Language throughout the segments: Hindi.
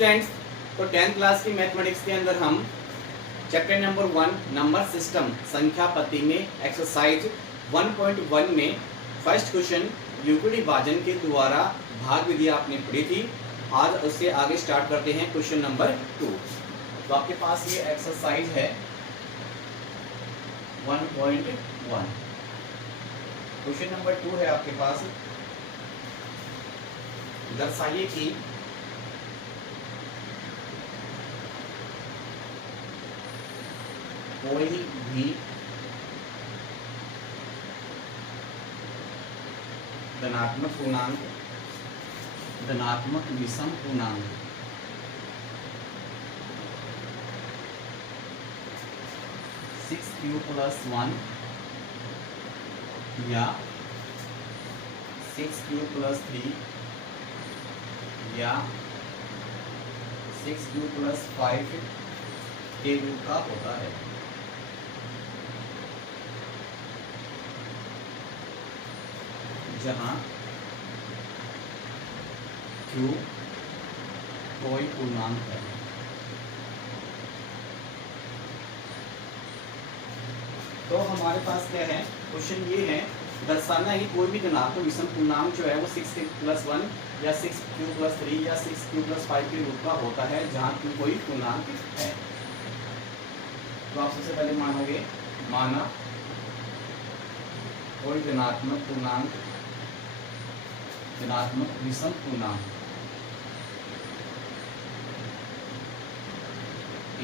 स्टूडेंट्स, तो 10th क्लास की मैथमेटिक्स के अंदर हम चैप्टर नंबर 1 नंबर सिस्टम संख्या पद्धति में एक्सरसाइज 1.1 में फर्स्ट क्वेश्चन यूक्लिड विभाजन के द्वारा भाग विधि आपने पढ़ी थी। आज उससे आगे स्टार्ट करते हैं क्वेश्चन नंबर 2। तो आपके पास ये एक्सरसाइज है 1.1। क्वेश्चन नंबर 2 है आपके पास, दर्शाइए कि कोई भी धनात्मक पूर्णांक धनात्मक विषम पूर्णांक सिक्स क्यू प्लस 1 या 6q प्लस 3 या 6q प्लस 5 के रूप का होता है। जहां q कोई पूर्णांक है। तो हमारे पास क्या है, क्वेश्चन ये है, दर्शाना है कोई भी धनात्मक विषम पूर्णांक जो है वो 6 प्लस 1 या 6q प्लस 3 या 6q प्लस 5 के रूप का होता है जहाँ q कोई पूर्णांक है। तो आप सबसे पहले मानोगे, माना कोई धनात्मक पूर्णांक धनात्मक विषम पूर्णांक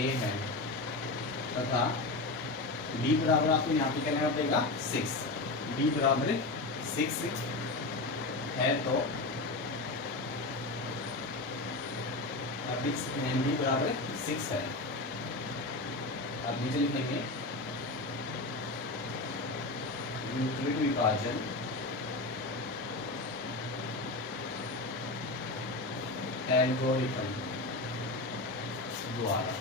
a है तथा b बराबर आपको यहाँ पे क्या पड़ेगा 6। b बराबर 6 है तो b बराबर 6 है। अब नीचे लिखेंगे यूक्लिड विभाजन एल्गोरिथम द्वारा।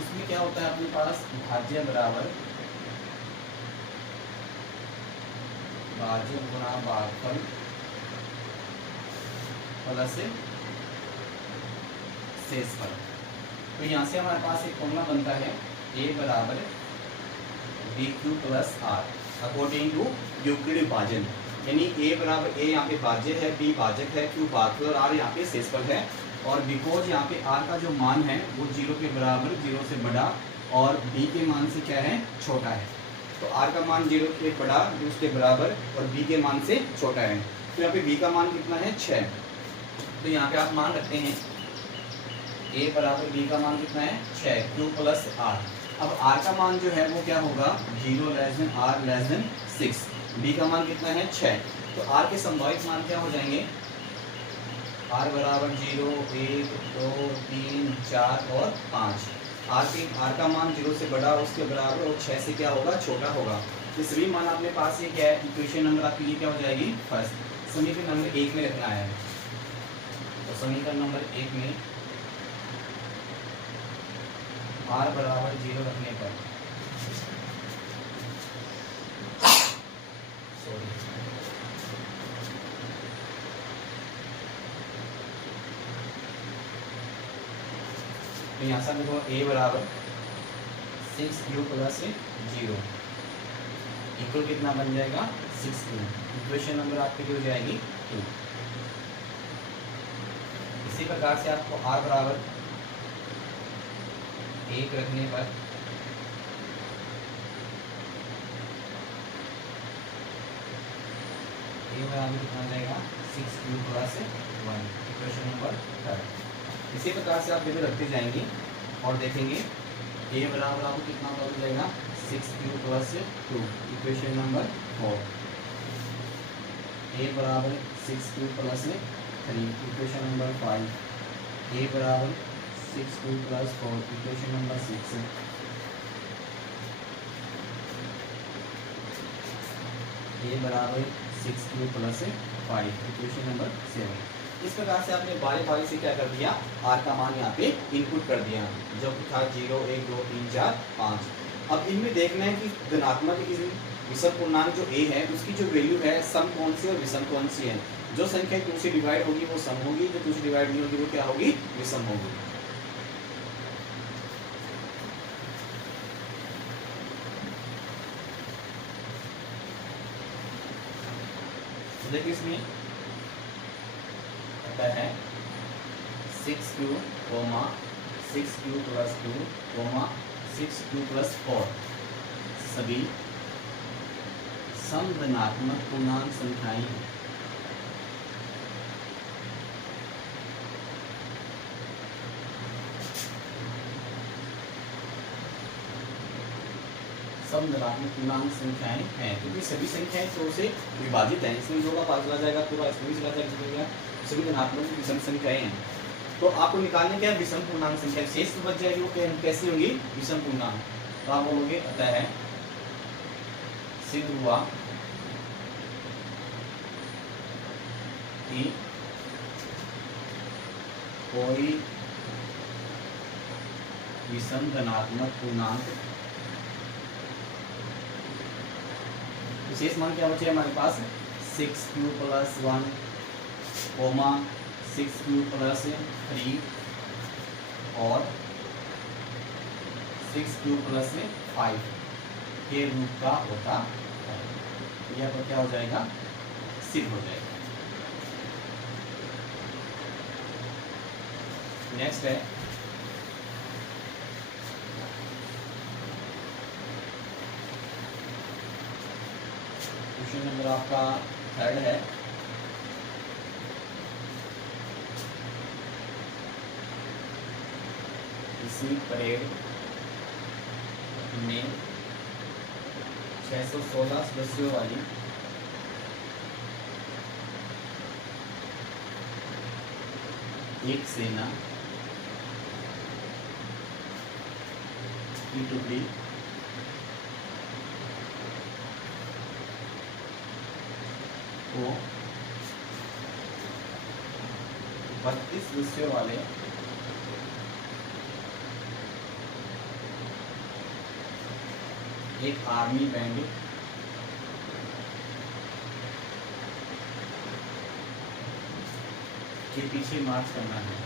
इसमें क्या होता है अपने पास, भाज्य बराबर भाज्य गुणा भागफल प्लस शेषफल। तो यहाँ से हमारे पास एक फॉर्मूला बनता है a बराबर bq plus r according to Euclid विभाजन। यानी a बराबर a यहाँ पे भाज्य है, b भाजक है, q भागफल और r यहाँ पे शेषफल है। और बिकॉज यहाँ पे r का जो मान है वो 0 के बराबर, 0 से बड़ा और b के मान से क्या है, छोटा है। तो r का मान 0 के बड़ा, उसके बराबर और b के मान से छोटा है। तो यहाँ पे b का मान कितना है, 6। तो यहाँ पे आप मान रखते हैं a बराबर b का मान कितना है, 6 q प्लस r। अब r का मान जो है वो क्या होगा, 0 less than r less than 6। b का मान कितना है, 6। तो r के संभावित मान क्या हो जाएंगे, r बराबर 0, 1, 2, 3, 4 और 5। r का मान 0 से बड़ा, उसके बराबर और 6 से क्या होगा, छोटा होगा। तो सभी मान अपने पास ये क्या है, इक्वेशन नंबर आपके लिए क्या हो जाएगी, फर्स्ट। समीकरण नंबर 1 में रखना है। तो समीकरण नंबर 1 में r बराबर 0 रखने पर तो यहाँ से देखो a बराबर 6q प्लस 0 इक्वल कितना बन जाएगा, 6q। इक्वेशन नंबर आपकी हो जाएगी 2। इसी प्रकार से आपको r बराबर 1 रखने पर a बराबर कितना जाएगा, 6q प्लस 1। Equation number 3। इसी प्रकार से आप इधर रखते जाएंगे और देखेंगे a बराबर आपको कितना बन जाएगा, 6q plus 2। Equation number 4। a बराबर 6q plus 3। Equation number 5। a बराबर 6q plus 4। Equation number 6। a बराबर 6q प्लस 5। Equation number 7। इस प्रकार से आपने बारी बारी से क्या कर दिया, r का मान यहाँ पे इनपुट कर दिया, जो कि था 0, 1, 2, 3, 4, 5। अब इनमें देखना है कि धनात्मक विषम पूर्णांक जो a है उसकी जो वैल्यू है सम कौन सी और विषम कौन सी है। जो संख्या 2 से डिवाइड होगी वो सम होगी, जो 2 से डिवाइड नहीं होगी वो क्या होगी, विषम होगी। तो देखिए इसमें आता है 6q, 6q + 2, 6q + 4 सभी सम धनात्मक पूर्णांक संख्याएं हैं। सम धनात्मक पूर्णांक संख्याएं हैं क्योंकि सभी संख्याएं 2 से विभाजित हैं, इसमें 2 का पास चला जाएगा पूरा, इसमें भी चला जाएगा, सभी धनात्मक विषम संख्याएं हैं। तो आपको निकालने क्या है, विषम पूर्णांक संख्या, शेष तो बच जाएगी, वो कैसी होगी, विषम पूर्णांक। तो आप बोलोगे अतः है सिद्ध हुआ कि कोई विषम धनात्मक पूर्णांक, विशेष मान क्या बचे हमारे पास, 6q + 1, 6q + 3 और 6q + 5 के रूप का होता है। यह पर क्या हो जाएगा, सिद्ध हो जाएगा। नेक्स्ट है क्वेश्चन नंबर आपका 3 है। इसी परेड में 616 सदस्यों वाली एक सेना की टुकड़ी को 32 सदस्यों वाले एक आर्मी बैंड के पीछे मार्च करना है।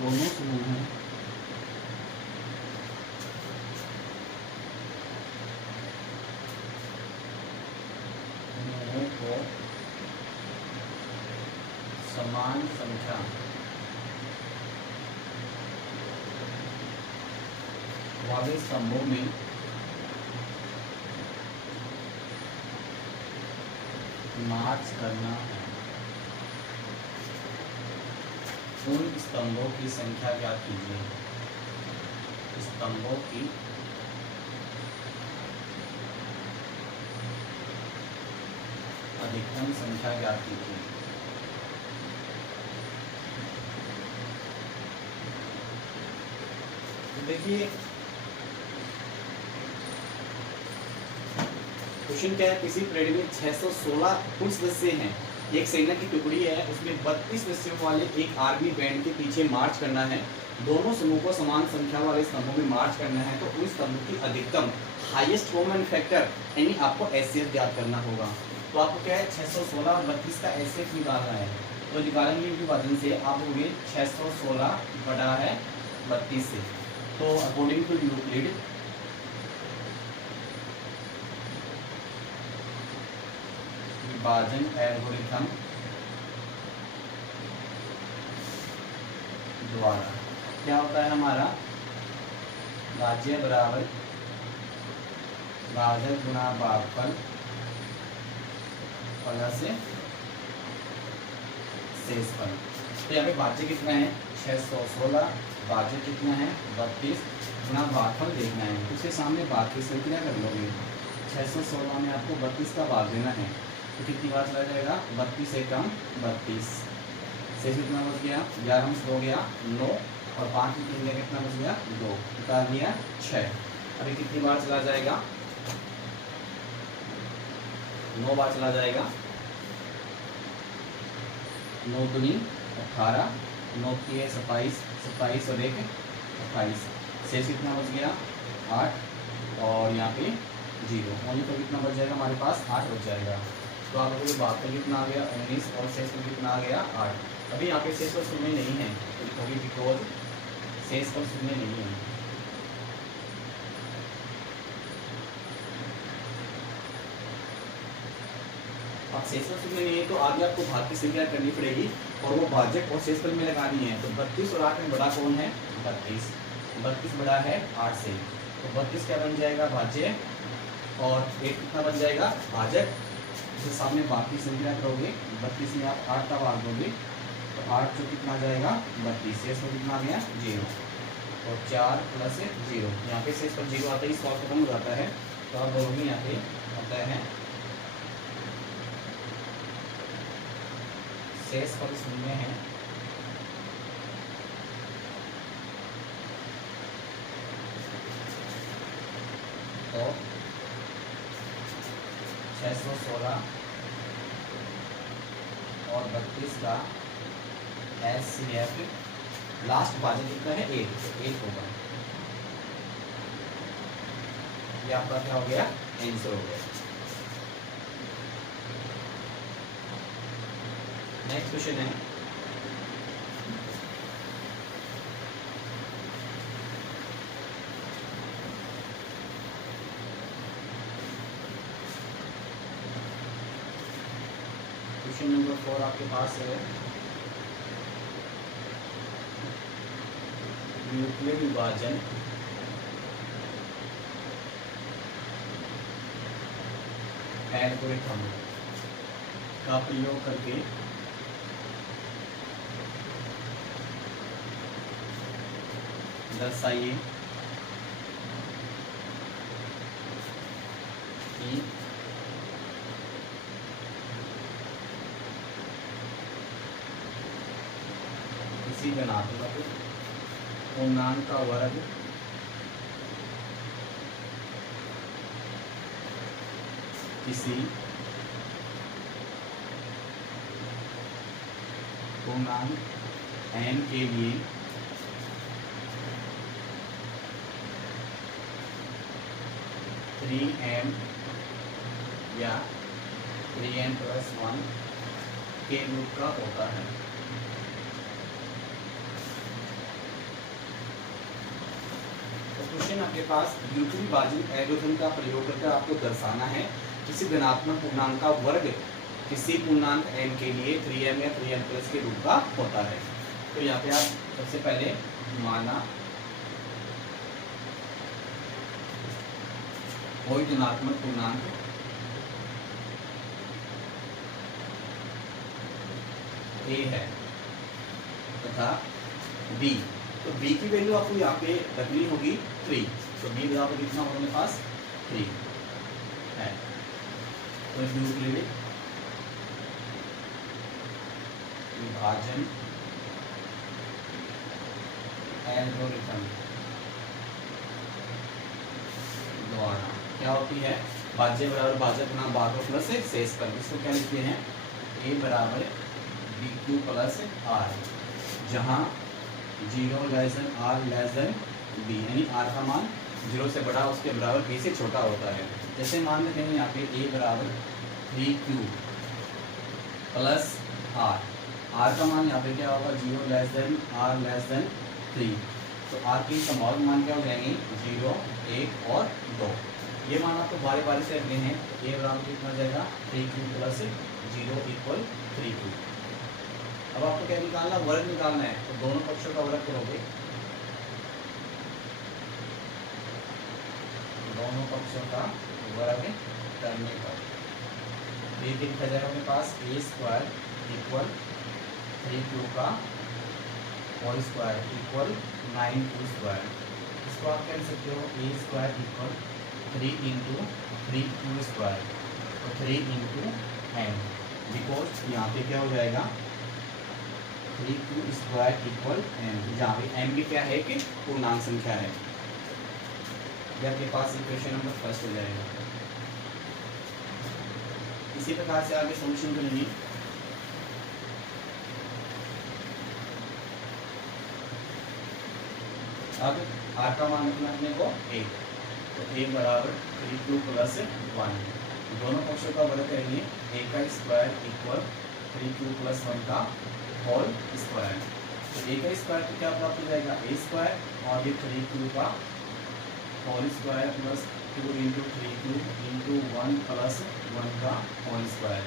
दोनों समूहों को समान संख्या वाले समूह में मार्च करना है। उन स्तंभों की संख्या ज्ञात कीजिए। स्तंभों की अधिकतम संख्या ज्ञात कीजिए। तो देखिए क्वेश्चन क्या है, किसी परेड में 616 कुल सदस्य हैं, एक सेना की टुकड़ी है, उसमें 32 सदस्यों वाले एक आर्मी बैंड के पीछे मार्च करना है। दोनों समूह को समान संख्या वाले स्तंभों में मार्च करना है। तो उन स्तंभों की अधिकतम हाईएस्ट कॉमन फैक्टर यानी आपको एचसीएफ ज्ञात करना होगा। तो आपको क्या है, 616 और 32 का एचसीएफ निकालना है। तो निकालेंगे विभाजन से आप होंगे 616 बटा है 32 से। तो अकॉर्डिंग टू यूक्लिड विभाजन एल्गोरिथम द्वारा क्या होता है हमारा, राज्य बराबर भाजक गुणा भागफल प्लस शेषफल। तो यहाँ पे भाज्य कितना है 616, भाज्य कितना है 32 गुणा भागफल देखना है। उसके सामने भाग की संख्या कर लोगे, 616 में आपको 32 का भाग देना है तो कितनी बार चला जाएगा, 32 से कम 32, शेष कितना बच गया 11 हो गया 9 और 5 में 3 कितना बच गया 2, निकाल लिया 6। अभी कितनी बार चला जाएगा, 9 बार चला जाएगा, 9 दूनी 18 9 की 27, 27 और 1 28, शेष कितना बच गया 8 और यहाँ पे 0, ओनली तो कितना बच जाएगा हमारे पास 8 बच जाएगा। तो आप लोगों को बात में कितना आ गया 19 और शेष में कितना आ गया 8। अभी यहाँ पे शेष पर शून्य नहीं है तो लिखोगे बिकॉज शेष पर शून्य नहीं है। अब शेष पर शून्य नहीं है तो आगे आपको भाग की संख्या करनी पड़ेगी और वो भाजक और शेषफल में लगानी है। तो 32 और 8 में बड़ा कौन है 32, 32 बड़ा है 8 से, तो 32 क्या बन जाएगा भाज्य और 1 कितना बन जाएगा भाजक। इसके सामने बाकी संख्या करोगे 32 में आप 8 का भाग दोगे तो 8 जो कितना जाएगा 32, शेष में कितना आ गया 0 और 4 प्लस 0, यहाँ पे शेष पर 0 आता है, इस बात खत्म हो जाता है। तो आप बोलोगे यहाँ पे आता है शेष पर शून्य है तो 616 और 32 का HCF लास्ट भाजक कितना है 1, तो 1 होगा। ये आपका क्या हो गया आंसर हो गया। नेक्स्ट क्वेश्चन है क्वेश्चन नंबर 4 आपके पास है न्यूक्लियर विभाजन एल्गोरिथम का प्रयोग करके दर्शाइए कि किसी धनात्मक पूर्णांक का वर्ग किसी पूर्णांक n के लिए थ्री m या 3n+1 के रूप का होता है। क्वेश्चन आपके पास न्यूटन विभाजन एल्गोरिथम का प्रयोग करके आपको दर्शाना है किसी धनात्मक पूर्णांक का वर्ग किसी पूर्णांक n के लिए 3m या 3n+ के रूप का होता है। तो यहाँ पे आप सबसे पहले माना कोई धनात्मक पूर्णांक a है तथा b, तो b की वैल्यू आपको यहाँ पे रखनी होगी 3, तो b बराबर कितना होगा मेरे पास 3 है। तो न्यूक्लियर विभाजन एल्गोरिथम द्वारा क्या होती है भाज्य बराबर भाजक गुना भाग प्लस शेष पर, इसको क्या लिखते हैं a बराबर bq प्लस r, जहाँ 0 less than r less than b, यानी r का मान 0 से बड़ा उसके बराबर b से छोटा होता है। जैसे मान लेते हैं यहाँ पे a बराबर 3q प्लस r, r का मान यहाँ पे क्या होगा 0 less than r less than 3, तो r की संभावित मान क्या हो जाएंगे 0, 1 और 2। ये मान आपको बारी बारी से रखने हैं। a बराबर कितना जाएगा 3q प्लस 0 इक्वल 3q। अब आपको क्या निकालना वर्ग निकालना है, तो दोनों पक्षों का वर्ग करोगे, दोनों पक्षों का वर्ग करने पर ये लिखा जाएगा अपने पास a² इक्वल 3q का होल स्क्वायर इक्वल 9q²। इसको आप कह सकते हो a² इक्वल 3 इंटू 3q², तो 3 इंटू n, बिकॉज यहाँ पे क्या हो जाएगा 3q² इक्वल n, जहाँ पे m भी क्या है कि पूर्णांक संख्या है। ये आपके पास इक्वेशन नंबर फर्स्ट हो जाएगा। इसी प्रकार से आगे सॉल्यूशन करेंगे। अब r का मान रखना अपने को 1, तो a बराबर 3q प्लस 1, दोनों पक्षों का वर्ग करेंगे, a का स्क्वायर इक्वल 3q प्लस 1 का होल स्क्वायर। तो a का स्क्वायर तो क्या प्राप्त हो जाएगा, a स्क्वायर, और ये 3q का whole square plus 2 into 3q into 1 plus 1 का होल स्क्वायर।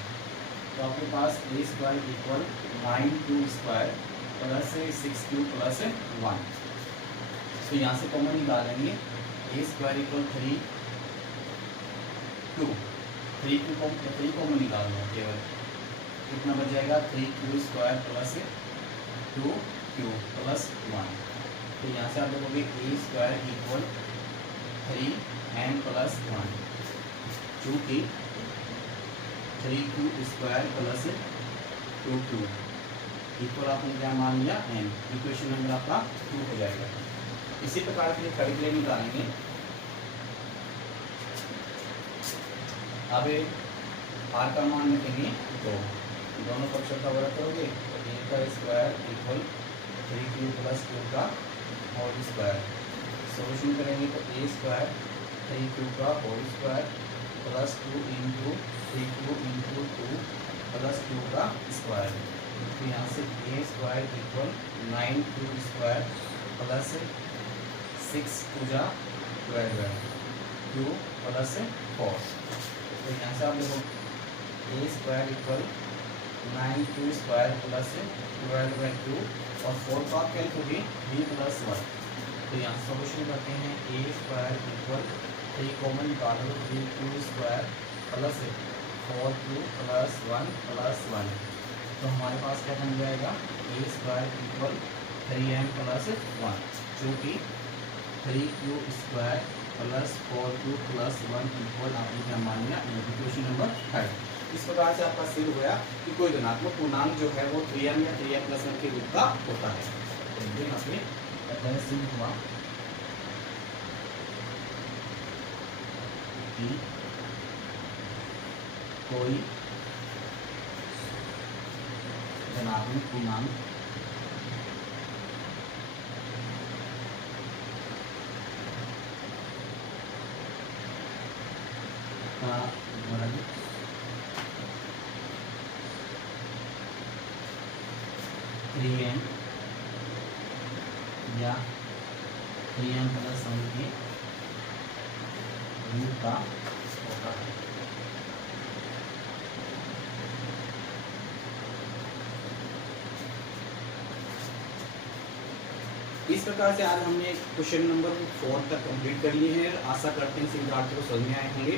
तो आपके पास a square equal 9q square plus 6q plus 1। तो यहाँ से कॉमन निकालेंगे, a स्क्वायर इक्वल 3 कॉमन निकालना केवल, कितना बच जाएगा 3q square plus 2q plus 1। तो यहाँ से आप देखोगे a square equal 3n plus 1, चूँकि 3q square plus 2q equal आपने क्या मान लिया n, इक्वेशन नंबर आपका 2 हो जाएगा। इसी प्रकार के थर्ड के लिए निकालेंगे। अब r का मान रखेंगे, तो दोनों पक्षों का वर्ग करोगे, तो a का स्क्वायर इक्वल 3q प्लस 2 का होल स्क्वायर। सोल्यूशन करेंगे तो a स्क्वायर 3q का whole square plus 2 into 3q into 2 plus 2 का स्क्वायर। तो यहाँ से a square equal 9q square plus 6 पूजा 12 q प्लस 4। तो यहाँ से आप देखो a square equal 9q square plus 12 q और 4 का कैलकुलेट होगी 3 प्लस 1। तो यहाँ सोल्यूशन करते हैं, a स्क्वायर इक्वल 3 कॉमन निकालो 3q square plus 4q plus 1 plus 1। तो हमारे पास क्या बन जाएगा, a square equal 3n plus 1, जो कि 3q square plus 4q plus 1 equal आपने क्या मान लिया, इक्वेशन नंबर 5। इस प्रकार से आपका सिद्ध हुआ कि कोई धनात्मक पूर्णांक जो है वो 3n या 3n प्लस 1 के रूप का होता है। तो ये आपने अध्ययन सिद्ध हुआ कि कोई धनात्मक पूर्णांक का वर्ग 3n या 3n प्लस 1 के रूप का होता है। इस प्रकार से आज हमने क्वेश्चन नंबर 4 तक कंप्लीट कर लिए हैं। आशा करते हैं सभी विद्यार्थियों को समझ में आए होंगे।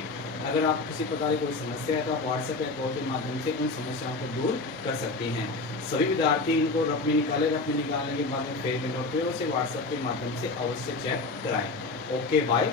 अगर आप किसी प्रकार की कोई समस्या है तो आप व्हाट्सएप या कॉल के माध्यम से उन समस्याओं को दूर कर सकते हैं। सभी विद्यार्थी इनको रफ में निकालें, रफ में निकालने के बाद में फेल नोट पे उसे व्हाट्सएप के माध्यम से अवश्य चेक कराएं। Okay bye.